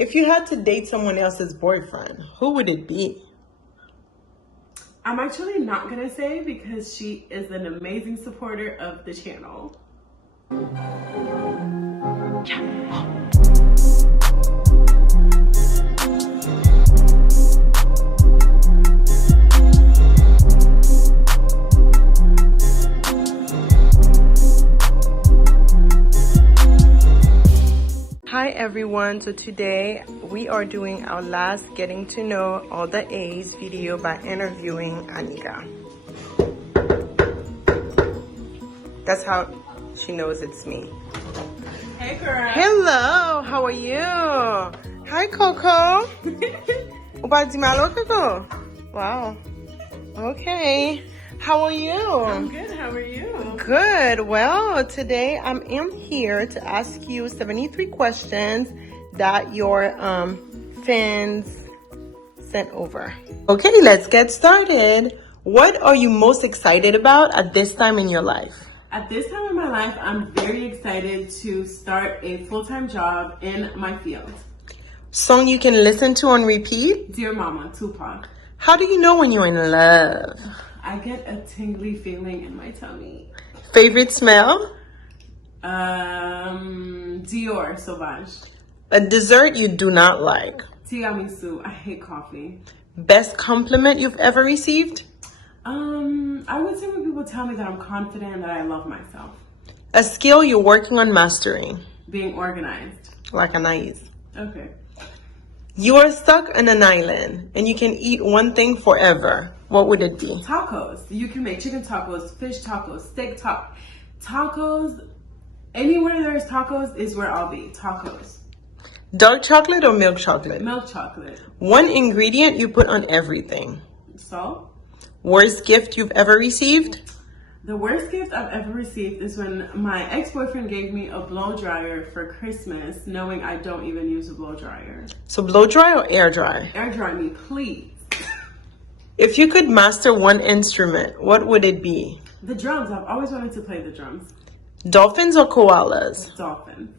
If you had to date someone else's boyfriend, who would it be? I'm actually not going to say because she is an amazing supporter of the channel. Hi everyone, so today we are doing our last getting to know all the A's video by interviewing Anika. That's how she knows it's me. Hey girl. Hello, how are you? Hi Coco. Uba di malo Coco? Wow. Okay. How are you? I'm good, how are you? Good. Well, today I am here to ask you 73 questions that your fans sent over. Okay, let's get started. What are you most excited about at this time in your life? At this time in my life, I'm very excited to start a full-time job in my field. Song you can listen to on repeat? Dear Mama, Tupac. How do you know when you're in love? I get a tingly feeling in my tummy. Favorite smell? Dior Sauvage. A dessert you do not like? Tiramisu. I hate coffee. Best compliment you've ever received? I would say when people tell me that I'm confident and that I love myself. A skill you're working on mastering? Being organized. Like Anais. Okay. You are stuck on an island and you can eat one thing forever. What would it be? Tacos. You can make chicken tacos, fish tacos, steak tacos. Anywhere there's tacos is where I'll be. Tacos. Dark chocolate or milk chocolate? Milk chocolate. One ingredient you put on everything. Salt. Worst gift you've ever received? The worst gift I've ever received is when my ex-boyfriend gave me a blow dryer for Christmas, knowing I don't even use a blow dryer. So blow dry or air dry? Air dry me, please. If you could master one instrument, what would it be? The drums. I've always wanted to play the drums. Dolphins or koalas? Dolphin.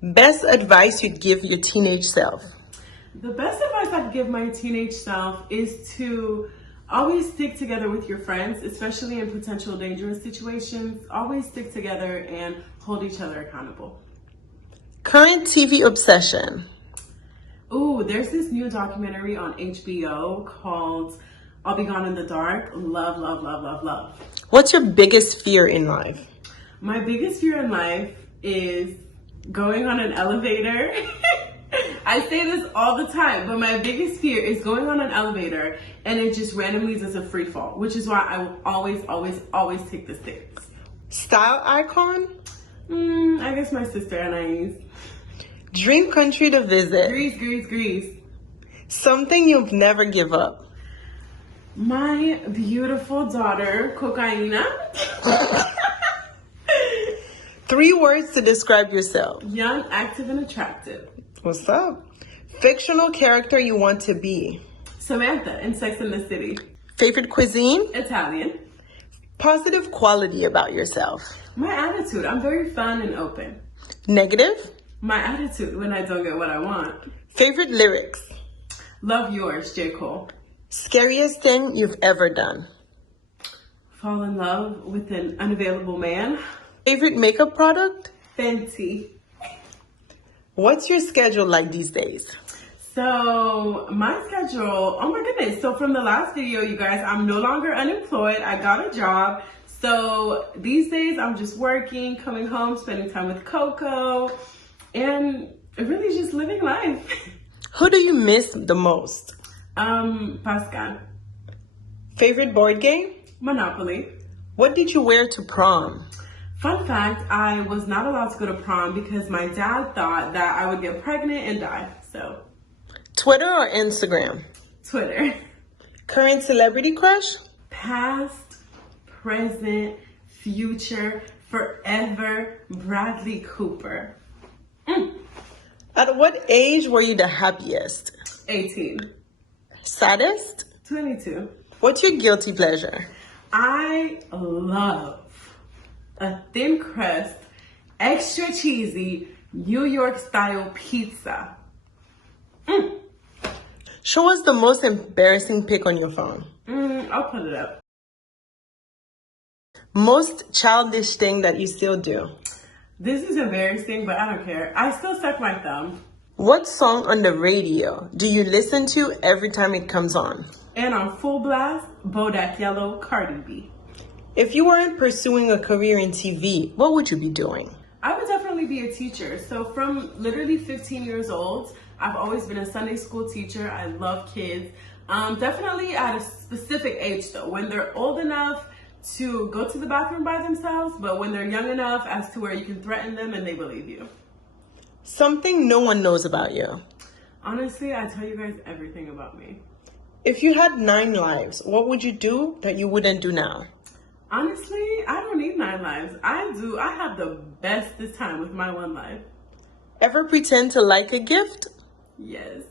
Best advice you'd give your teenage self? The best advice I'd give my teenage self is to always stick together with your friends, especially in potential dangerous situations. Always stick together and hold each other accountable. Current TV obsession? Ooh, there's this new documentary on HBO called I'll Be Gone in the Dark. Love, love, love, love, love. What's your biggest fear in life? My biggest fear in life is going on an elevator. I say this all the time, but my biggest fear is going on an elevator and it just randomly does a free fall, which is why I will always, always, always take the stairs. Style icon? I guess my sister Anais. Dream country to visit? Greece. Something you'll never give up? My beautiful daughter, Cocaina. 3 words to describe yourself? Young, active, and attractive. What's up? Fictional character you want to be? Samantha in Sex and the City. Favorite cuisine? Italian. Positive quality about yourself? My attitude. I'm very fun and open. Negative? My attitude when I don't get what I want. Favorite lyrics? Love Yours, J. Cole. Scariest thing you've ever done? Fall in love with an unavailable man. Favorite makeup product? Fenty. What's your schedule like these days? So my schedule, oh my goodness. So from the last video, you guys, I'm no longer unemployed. I got a job. So these days I'm just working, coming home, spending time with Coco, and really just living life. Who do you miss the most? Pascal. Favorite board game? Monopoly. What did you wear to prom? Fun fact, I was not allowed to go to prom because my dad thought that I would get pregnant and die. So. Twitter or Instagram? Twitter. Current celebrity crush? Past, present, future, forever, Bradley Cooper. At what age were you the happiest? 18. Saddest? 22. What's your guilty pleasure? I love a thin crust, extra cheesy, New York style pizza. Show us the most embarrassing pic on your phone. I'll put it up. Most childish thing that you still do. This is embarrassing, but I don't care. I still suck my thumb. What song on the radio do you listen to every time it comes on? And on full blast, Bodak Yellow, Cardi B. If you weren't pursuing a career in TV, what would you be doing? I would definitely be a teacher. So from literally 15 years old, I've always been a Sunday school teacher. I love kids. Definitely at a specific age though, when they're old enough to go to the bathroom by themselves, but when they're young enough as to where you can threaten them and they believe you. Something no one knows about you. Honestly, I tell you guys everything about me. If you had 9 lives, what would you do that you wouldn't do now? Honestly, I don't need 9 lives. I have the bestest time with my 1 life. Ever pretend to like a gift? Yes.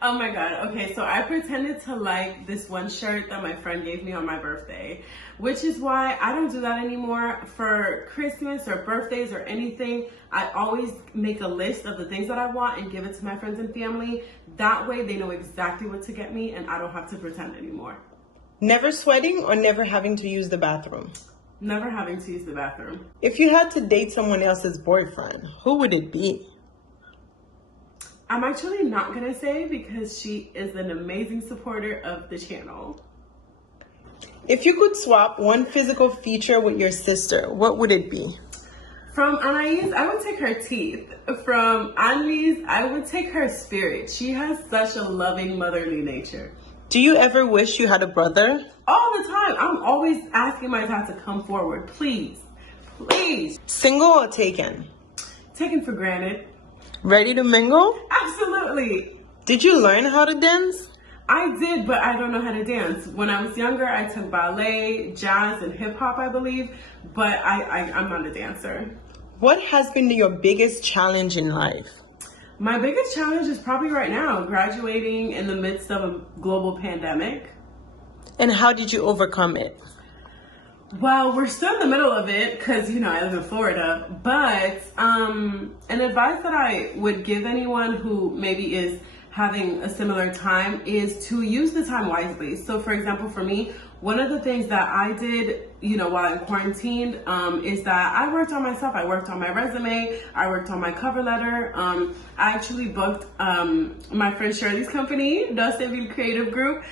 Oh my God. Okay, so I pretended to like this one shirt that my friend gave me on my birthday, which is why I don't do that anymore. For Christmas or birthdays or anything, I always make a list of the things that I want and give it to my friends and family. That way they know exactly what to get me and I don't have to pretend anymore. Never sweating or never having to use the bathroom? Never having to use the bathroom. If you had to date someone else's boyfriend, who would it be? I'm actually not gonna say because she is an amazing supporter of the channel. If you could swap one physical feature with your sister, what would it be? From Anais, I would take her teeth. From Annalise, I would take her spirit. She has such a loving motherly nature. Do you ever wish you had a brother? All the time. I'm always asking my dad to come forward. Please. Please. Single or taken? Taken for granted. Ready to mingle? Absolutely. Did you learn how to dance? I did, but I don't know how to dance. When I was younger, I took ballet, jazz, and hip hop, I believe, but I'm not a dancer. What has been your biggest challenge in life? My biggest challenge is probably right now, graduating in the midst of a global pandemic. And how did you overcome it? Well, we're still in the middle of it because, I live in Florida. But an advice that I would give anyone who maybe is having a similar time is to use the time wisely. So, for example, for me, one of the things that I did, while I'm quarantined, is that I worked on myself. I worked on my resume. I worked on my cover letter. I actually booked my friend Shirley's company, Dustin Creative Group.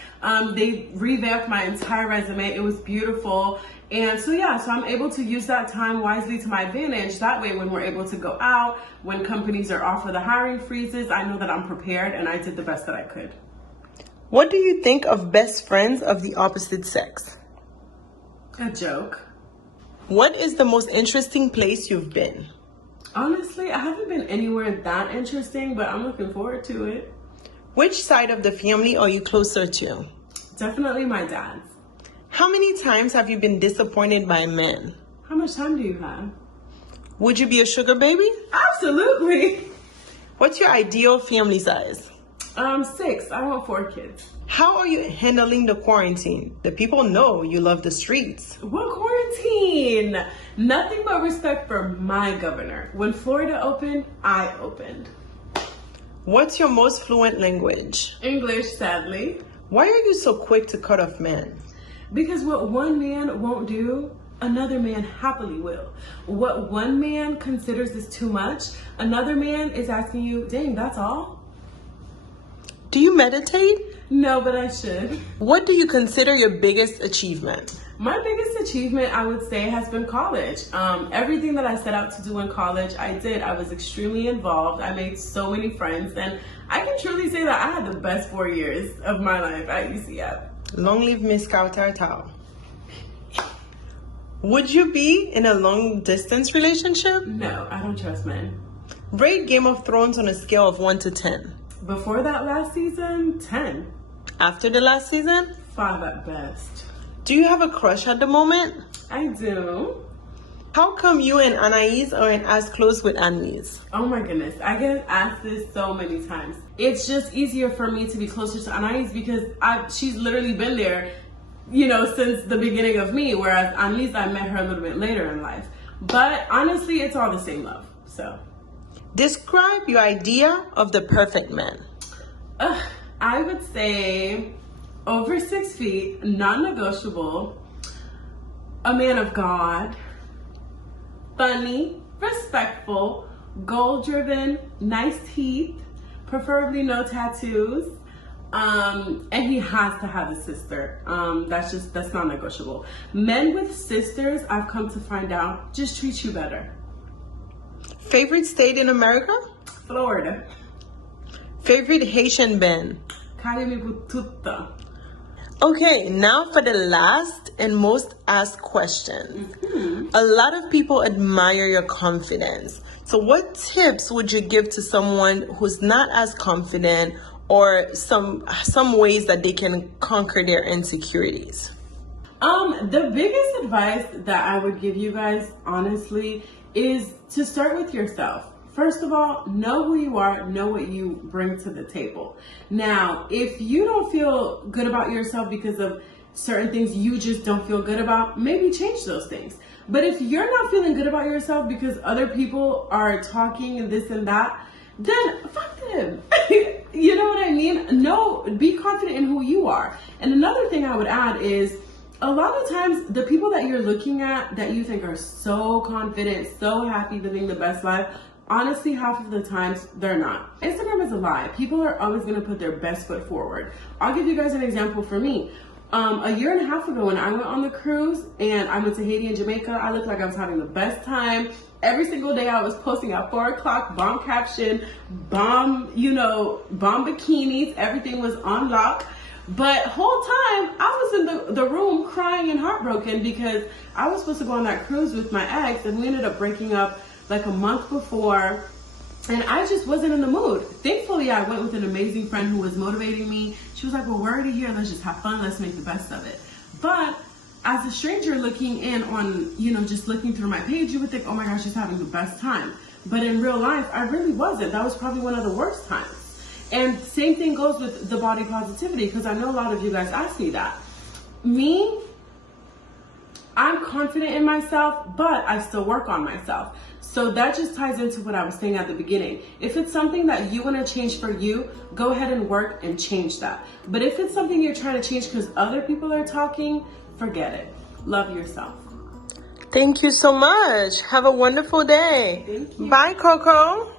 They revamped my entire resume. It was beautiful. And so I'm able to use that time wisely to my advantage. That way, when we're able to go out, when companies are off of the hiring freezes, I know that I'm prepared and I did the best that I could. What do you think of best friends of the opposite sex? A joke. What is the most interesting place you've been? Honestly, I haven't been anywhere that interesting, but I'm looking forward to it. Which side of the family are you closer to? Definitely my dad's. How many times have you been disappointed by men? How much time do you have? Would you be a sugar baby? Absolutely. What's your ideal family size? 6. I want 4 kids. How are you handling the quarantine? The people know you love the streets. What quarantine? Nothing but respect for my governor. When Florida opened, I opened. What's your most fluent language? English, sadly. Why are you so quick to cut off men? Because what one man won't do, another man happily will. What one man considers is too much, another man is asking you, dang, that's all? Do you meditate? No, but I should. What do you consider your biggest achievement? My biggest achievement, I would say, has been college. Everything that I set out to do in college, I did. I was extremely involved. I made so many friends, and I can truly say that I had the best 4 years of my life at UCF. Long live Miss Kautartau. Would you be in a long distance relationship? No, I don't trust men. Rate Game of Thrones on a scale of 1 to 10. Before that last season, 10. After the last season? 5 at best. Do you have a crush at the moment? I do. How come you and Anais aren't as close with Annalise? Oh my goodness, I get asked this so many times. It's just easier for me to be closer to Anais because she's literally been there, since the beginning of me, whereas Annalise, I met her a little bit later in life. But honestly, it's all the same love, so. Describe your idea of the perfect man. I would say over 6 feet, non-negotiable, a man of God, funny, respectful, goal-driven, nice teeth, preferably no tattoos, and he has to have a sister. That's non-negotiable. Men with sisters, I've come to find out, just treat you better. Favorite state in America? Florida. Favorite Haitian band? Carimi Bututa. Okay, now for the last and most asked question. A lot of people admire your confidence. So what tips would you give to someone who's not as confident, or some ways that they can conquer their insecurities? The biggest advice that I would give you guys, honestly, is to start with yourself. First of all, know who you are, know what you bring to the table. Now, if you don't feel good about yourself because of certain things you just don't feel good about, maybe change those things. But if you're not feeling good about yourself because other people are talking and this and that, then fuck them. You know what I mean? No, be confident in who you are. And another thing I would add is, a lot of times the people that you're looking at that you think are so confident, so happy, living the best life, honestly, half of the times they're not. Instagram is a lie. People are always going to put their best foot forward. I'll give you guys an example for me. A year and a half ago when I went on the cruise and I went to Haiti and Jamaica, I looked like I was having the best time. Every single day I was posting at 4 o'clock, bomb caption, bomb bikinis, everything was on lock. But whole time I was in the room crying and heartbroken because I was supposed to go on that cruise with my ex and we ended up breaking up like a month before. And I just wasn't in the mood. Thankfully, I went with an amazing friend who was motivating me. She was like, well, we're already here. Let's just have fun. Let's make the best of it. But as a stranger looking in on, just looking through my page, you would think, oh my gosh, she's having the best time. But in real life, I really wasn't. That was probably one of the worst times. And same thing goes with the body positivity, because I know a lot of you guys ask me that. Me, I'm confident in myself, but I still work on myself. So that just ties into what I was saying at the beginning. If it's something that you want to change for you, go ahead and work and change that. But if it's something you're trying to change because other people are talking, forget it. Love yourself. Thank you so much. Have a wonderful day. Thank you. Bye, Coco.